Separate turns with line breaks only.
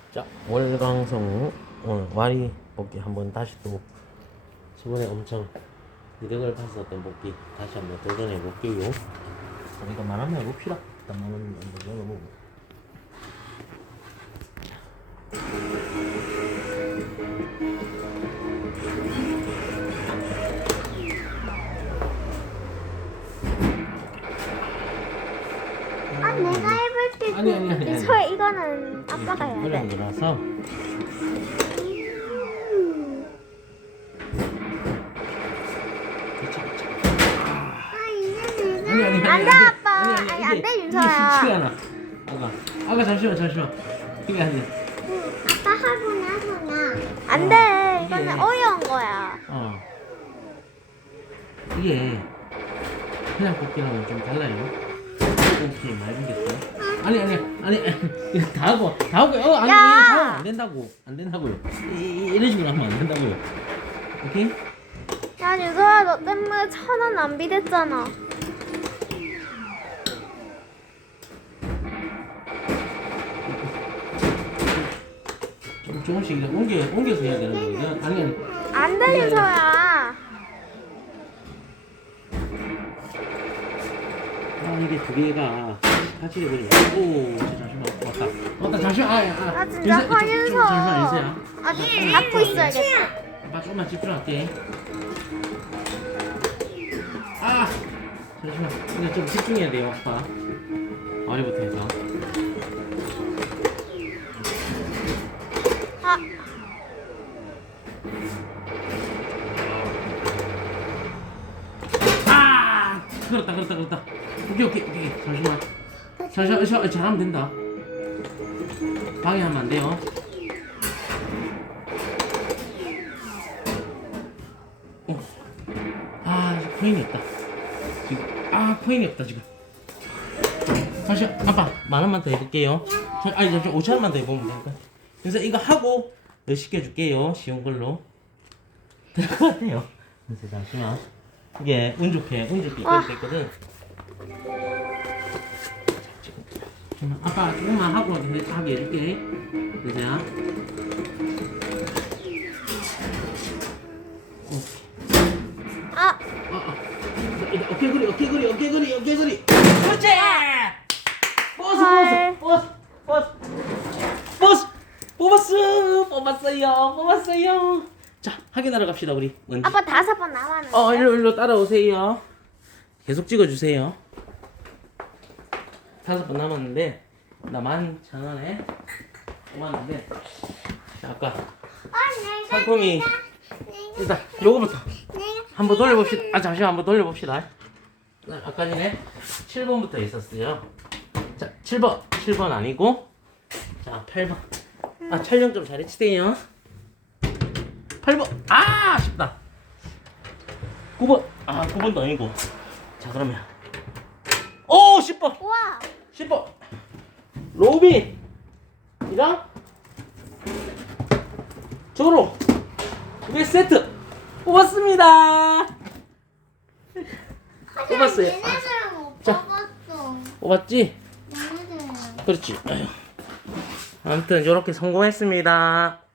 자, 월광성 오늘 와리 뽑기 한번 다시 또 저번에 엄청 이득을 봤었던 뽑기 다시 한번 도전해 볼게요. 이거 말하면 해봅시다. 일단 말하면 한번 열어보고.
아, 내가 해볼게.
아니.
저 이거는 아빠가 해야
그래
돼.
들어서
아, 이제 내가.
아니
안 돼, 아빠. 아니, 안 돼,
이게
윤서야.
쉽지 않아. 아가 잠시만 이게 안 돼.
아빠 하고 나서나. 안 돼. 이거는
이게-
어려운 거야.
이게 그냥 뽑기랑은 좀 달라요. 오케이 말겠어. 아니 이거 다 하고 아니
야!
이거 안 된다고요. 이런 식으로 하면 안 된다고요. 오케이?
야, 윤서야, 너 때문에 1,000원 낭비됐잖아.
조금씩 이렇게 옮겨서 해야 되는 거예요. 아니
안 돼, 윤서야.
이게 두 개가 같이 돼버리면 오 잠시만 왔다 잠시만
아, 진짜 화윤서.
잠시만 인세야.
아, 잡고 있어야겠다.
아빠 조금만 집중할게. 잠시만 근데 좀 집중해야 돼요 아빠. 머리부터 해서.
아,
그렇다. 오케이. 잠시만 잘하면 된다. 방해하면 안 돼요. 코인이 없다. 코인이 없다 지금. 잠시만 아빠 10,000원만 더 해볼게요. 잠시만 5,000원만 더 해보면 되니까. 그래서 이거 하고 더 시켜줄게요. 쉬운 걸로 될 것 같아요. 그래서 잠시만 이게 운 좋게 이렇게 됐거든. 아빠 조금만 하고 하게 해줄게. 그자.
아,
어깨거리. 그렇지. 버스. 뽑았어요. 자, 확인하러 갑시다 우리. 먼저.
아빠 5번 남았는데.
일로 따라오세요. 계속 찍어주세요. 5번 남았는데 나 11,000원에 뽑았는데 자, 아까 상품이 일단 요거부터 한번 돌려봅시다. 잠시만 한번 돌려봅시다. 아까 전에 7번부터 있었어요. 자, 7번 아니고 자, 8번. 촬영 좀 잘해주세요. 8번. 아쉽다. 9번. 9번도 아니고. 자, 그러면 10번.
우와.
10번. 로빈이랑 조로 두 개 세트 뽑았습니다. 뽑았어요.
얘네들은 못
자.
뽑았어.
뽑았지?
얘네들은.
그렇지. 아무튼 이렇게 성공했습니다.